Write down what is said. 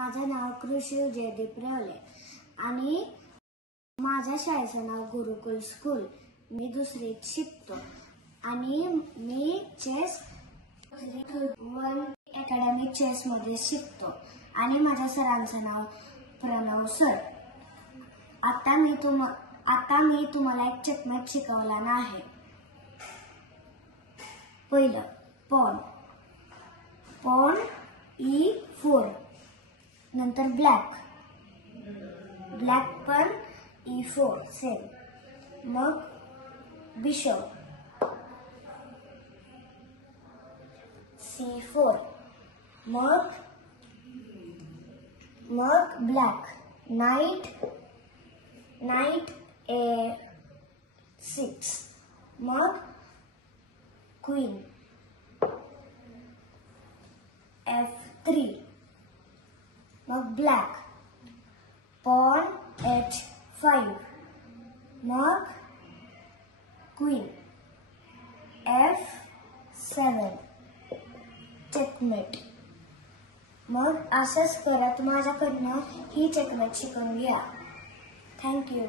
माझं नाव कृषी जयदीप रवले आणि माझ्या शाळेचं नाव गुरुकुल स्कूल. मी दुसरीत शिकतो आणि मी चेस वर्ल्ड अकॅडमी चेस मध्ये शिकतो आणि माझ्या सरांचं नाव प्रणव सर. आता मी तुम्हाला एक चेकमेट शिकवणार आहे. पहिलं पॉन E4, नंतर ब्लॅक पण E4 सेम, मग बिशप C4, मग ब्लॅक नाइट A6, मग क्वीन F3, मग ब्लॅक पॉन H5, मग क्वीन F7, चेकमेट. मग असंच करत माझ्याकडनं ही चेकमेट शिकून घ्या. थँक्यू.